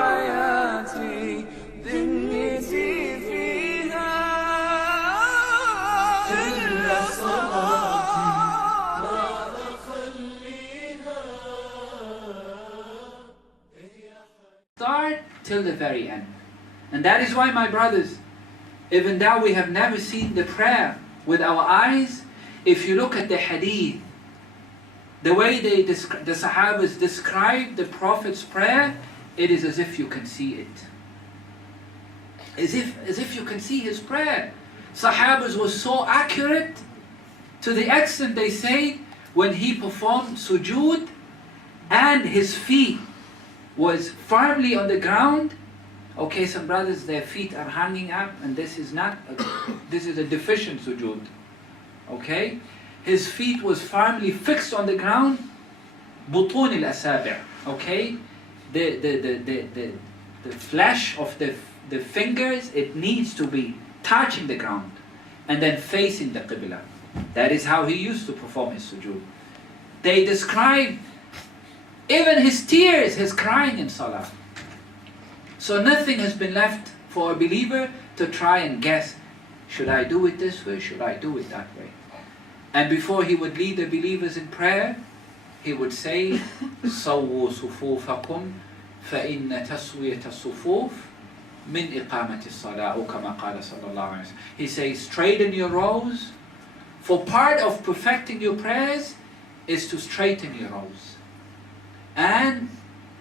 حياتي ذنيتي فيها إلا صلاتي ما أخليها. Start till the very end. And that is why, my brothers, even though we have never seen the prayer with our eyes, if you look at the hadith, the way the Sahabas describe the Prophet's prayer, it is as if you can see it. As if you can see his prayer. Sahabas was so accurate to the extent they say when he performed sujood and his feet was firmly on the ground. Okay, some brothers, their feet are hanging up, and this is a deficient sujood. Okay, his feet was firmly fixed on the ground. بطون الأصابع. Okay, the flesh of the fingers, it needs to be touching the ground and then facing the qibla. That is how he used to perform his sujood. They describe even his tears, his crying in salah. So nothing has been left for a believer to try and guess, should I do it this way, should I do it that way? And before he would lead the believers in prayer, he would say, صَوُّوا صُفُوفَكُمْ فَإِنَّ تَسْوِيَةَ الصُّفُوفِ مِنْ إِقَامَةِ الصَّلَاةِ أو كما قال صلى الله عليه وسلم. He says, straighten your rows, for part of perfecting your prayers is to straighten your rows. And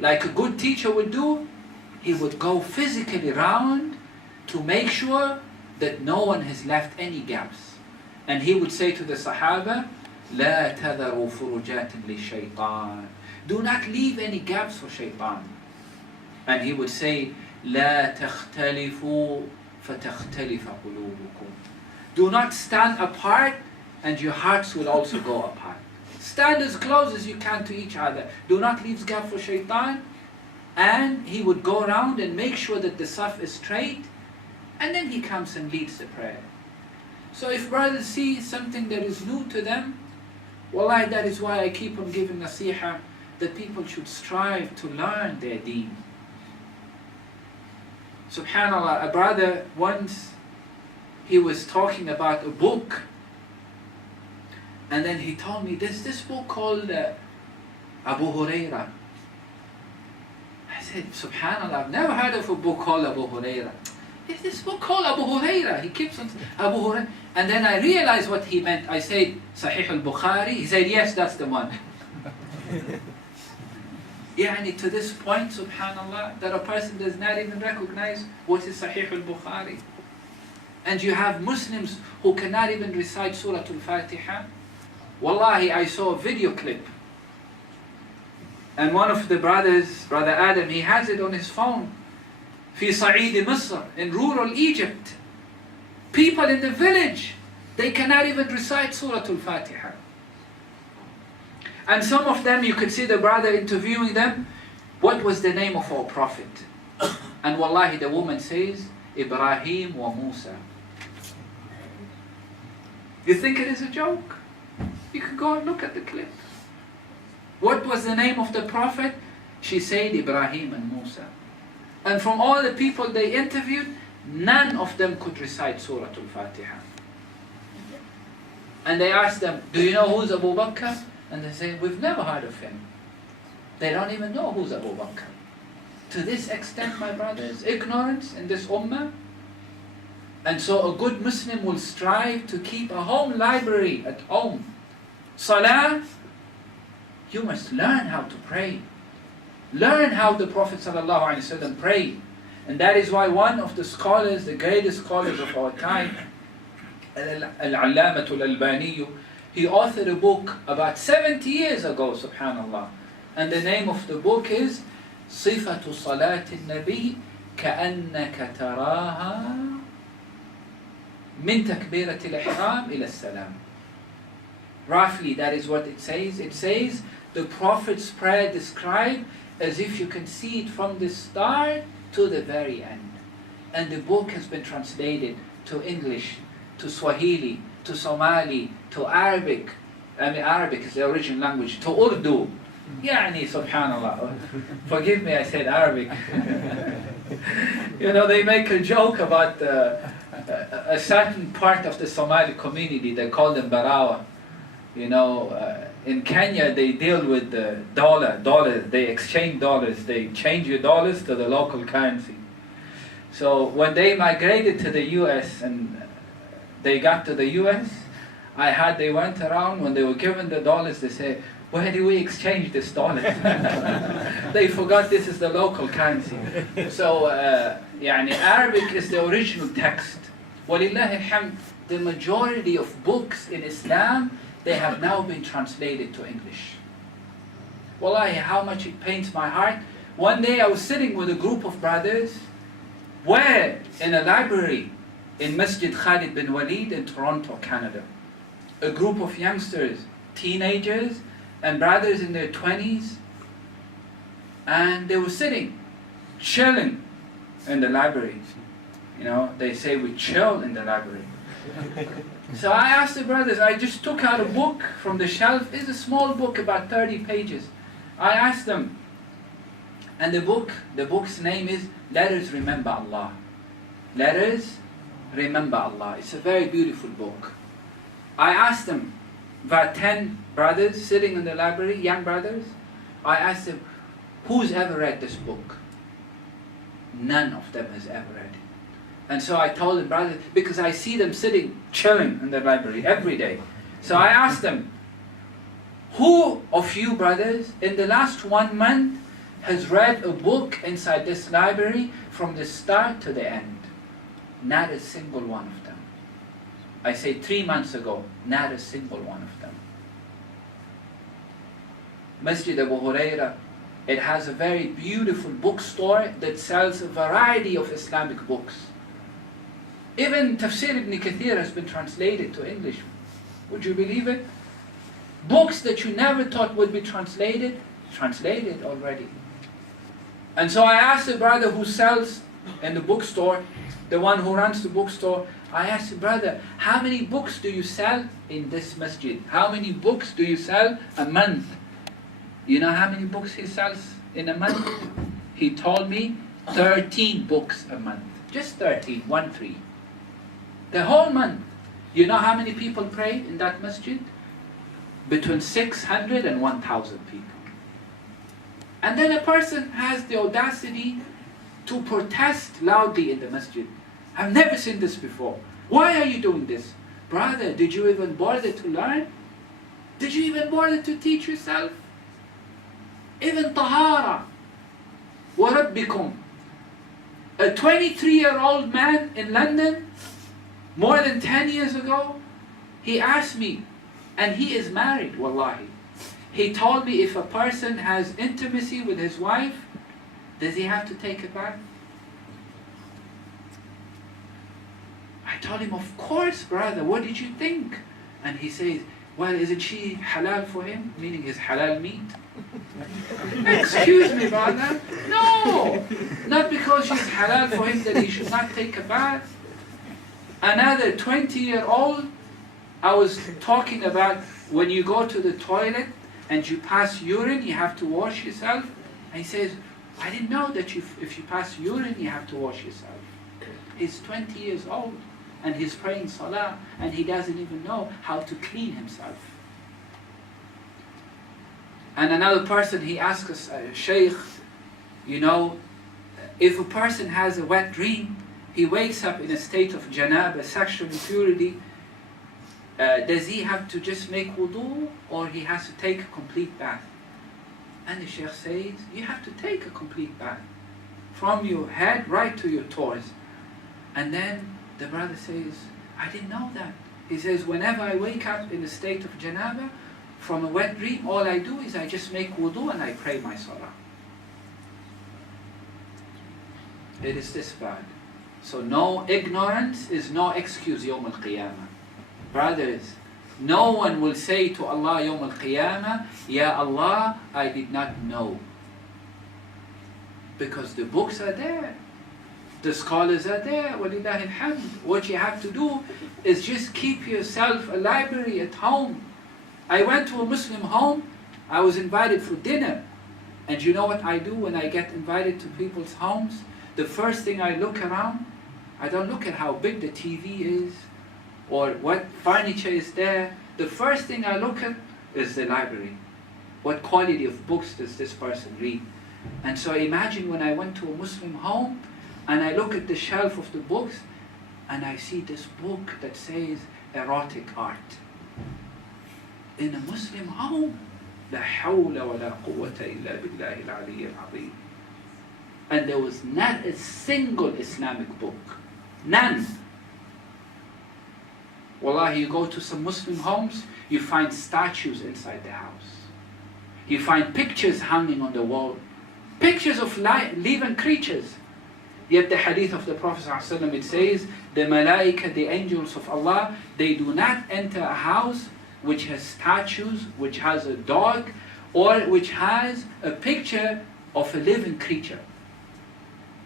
like a good teacher would do, he would go physically around to make sure that no one has left any gaps. And he would say to the Sahaba, لا تذروا فرجات للشيطان. Do not leave any gaps for shaitan. And he would say, لا تختلفوا فتختلف قلوبكم. Do not stand apart and your hearts will also go apart. Stand as close as you can to each other. Do not leave gap for shaitan. And he would go around and make sure that the saf is straight, and then he comes and leads the prayer. So if brothers see something that is new to them, wallahi, that is why I keep on giving nasiha, that people should strive to learn their deen. Subhanallah, a brother once, he was talking about a book, and then he told me, there's this book called Abu Huraira. I said, Subhanallah, I've never heard of a book called Abu Huraira. There's this book called Abu Huraira. He keeps on saying Abu Huraira. And then I realized what he meant. I said, Sahih al-Bukhari. He said, yes, that's the one. Yani to this point, Subhanallah, that a person does not even recognize what is Sahih al-Bukhari. And you have Muslims who cannot even recite Surah Al-Fatiha. Wallahi, I saw a video clip. And one of the brothers, Brother Adam, he has it on his phone. في صعيد مصر, in rural Egypt. People in the village, they cannot even recite Surah Al-Fatiha. And some of them, you could see the brother interviewing them, what was the name of our prophet? And wallahi, the woman says, Ibrahim wa Musa. You think it is a joke? You can go and look at the clip. What was the name of the prophet? She said Ibrahim and Musa. And from all the people they interviewed, none of them could recite Surah Al-Fatiha. And they asked them, do you know who's Abu Bakr? And they say, we've never heard of him. They don't even know who's Abu Bakr. To this extent, my brothers, ignorance in this ummah. And so a good Muslim will strive to keep a home library at home. Salah, you must learn how to pray. Learn how the Prophet ﷺ prayed. And that is why one of the scholars, the greatest scholars of our time, Al-Allamatul Albani, he authored a book about 70 years ago, subhanallah. And the name of the book is صِفَةُ صَلَاةِ النَّبِيِّ كَأَنَّكَ تَرَاهَا مِنْ تَكْبِيرَةِ الْإِحْرَامِ إِلَى السَّلَامِ. Roughly, that is what it says. It says, the Prophet's prayer described as if you can see it from the start to the very end. And the book has been translated to English, to Swahili, to Somali, to Arabic. I mean, Arabic is the original language, to Urdu, يعني subhanallah. Forgive me, I said Arabic. You know, they make a joke about a certain part of the Somali community. They call them Barawa. You know, in Kenya they deal with the dollar. They exchange dollars. They change your dollars to the local currency. So when they migrated to the U.S. and they got to the U.S., they went around, when they were given the dollars, they say, where do we exchange this dollar? They forgot this is the local currency. So, Arabic is the original text. Walillahi alhamd, the majority of books in Islam, they have now been translated to English. Wallahi, how much it pains my heart. One day I was sitting with a group of brothers, where in a library in Masjid Khalid bin Walid in Toronto, Canada. A group of youngsters, teenagers, and brothers in their 20s, and they were sitting, chilling in the library. You know, they say we chill in the library. So I asked the brothers, I just took out a book from the shelf. It's a small book, about 30 pages. I asked them, and the book's name is Let Us Remember Allah. Let Us Remember Allah. It's a very beautiful book. I asked them, about 10 brothers sitting in the library, young brothers, I asked them, who's ever read this book? None of them has ever read it. And so I told them, brothers, because I see them sitting, chilling in the library every day. So I asked them, who of you brothers in the last 1 month has read a book inside this library from the start to the end? Not a single one of them. I say 3 months ago, not a single one of them. Masjid Abu Huraira, it has a very beautiful bookstore that sells a variety of Islamic books. Even Tafsir ibn Kathir has been translated to English. Would you believe it? Books that you never thought would be translated already. And so I asked the brother who sells in the bookstore, the one who runs the bookstore, I asked the brother, how many books do you sell in this masjid? How many books do you sell a month? You know how many books he sells in a month? He told me 13 books a month. Just 13, 1-3. The whole month. You know how many people pray in that masjid? Between 600 and 1,000 people. And then a person has the audacity to protest loudly in the masjid. I've never seen this before. Why are you doing this? Brother, did you even bother to learn? Did you even bother to teach yourself? Even tahara. وَرَبِّكُمْ. A 23-year-old man in London, more than 10 years ago, he asked me, and he is married, wallahi. He told me if a person has intimacy with his wife, does he have to take a bath? I told him, of course, brother, what did you think? And he says, well, isn't she halal for him? Meaning his halal meat. Excuse me, brother. No! Not because she's halal for him that he should not take a bath. Another 20-year-old, I was talking about when you go to the toilet and you pass urine, you have to wash yourself. And he says, I didn't know that if you pass urine, you have to wash yourself. He's 20 years old and he's praying salah and he doesn't even know how to clean himself. And another person, he asks us, Sheikh, you know, if a person has a wet dream, he wakes up in a state of janaba, sexual impurity, does he have to just make wudu or he has to take a complete bath? And the Sheikh says, you have to take a complete bath from your head right to your toes. And then the brother says, I didn't know that. He says, whenever I wake up in a state of janaba from a wet dream, all I do is I just make wudu and I pray my salah. It is this bad. So no, ignorance is no excuse Yawm al-Qiyamah. Brothers, no one will say to Allah Yawm al-Qiyamah, Ya Allah, I did not know. Because the books are there. The scholars are there. Walillahi alhamd. What you have to do is just keep yourself a library at home. I went to a Muslim home I was invited for dinner. And you know what I do when I get invited to people's homes? The first thing I look around, I don't look at how big the TV is or what furniture is there. The first thing I look at is the library. What quality of books does this person read? And so imagine when I went to a Muslim home and I look at the shelf of the books and I see this book that says erotic art. In a Muslim home, لا حول ولا قوة إلا بالله العلي العظيم. And there was not a single Islamic book. None. Wallahi, you go to some Muslim homes, you find statues inside the house. You find pictures hanging on the wall. Pictures of living creatures. Yet the hadith of the Prophet ﷺ, it says, the malaika, the angels of Allah, they do not enter a house which has statues, which has a dog, or which has a picture of a living creature.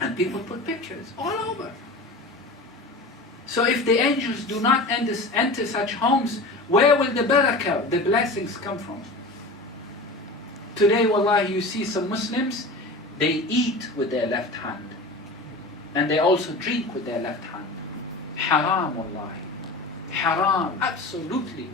And people put pictures all over. So if the angels do not enter such homes, where will the barakah, the blessings come from? Today, wallahi, you see some Muslims, they eat with their left hand. And they also drink with their left hand. Haram, wallahi. Haram, absolutely.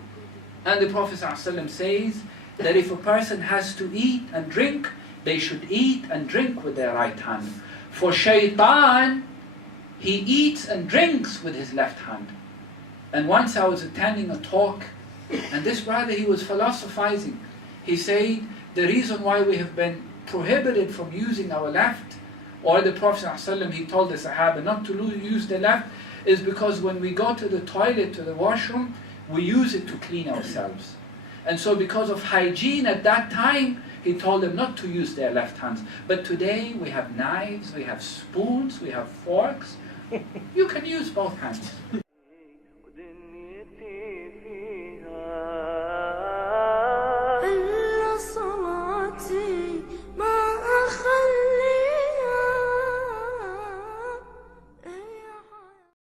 And the Prophet ﷺ says that if a person has to eat and drink, they should eat and drink with their right hand. For shaitan, he eats and drinks with his left hand. And once I was attending a talk, and this brother, he was philosophizing. He said, the reason why we have been prohibited from using our left, or the Prophet ﷺ, he told the Sahaba not to use the left, is because when we go to the toilet, to the washroom, we use it to clean ourselves. And so because of hygiene at that time, he told them not to use their left hands. But today we have knives, we have spoons, we have forks. You can use both hands.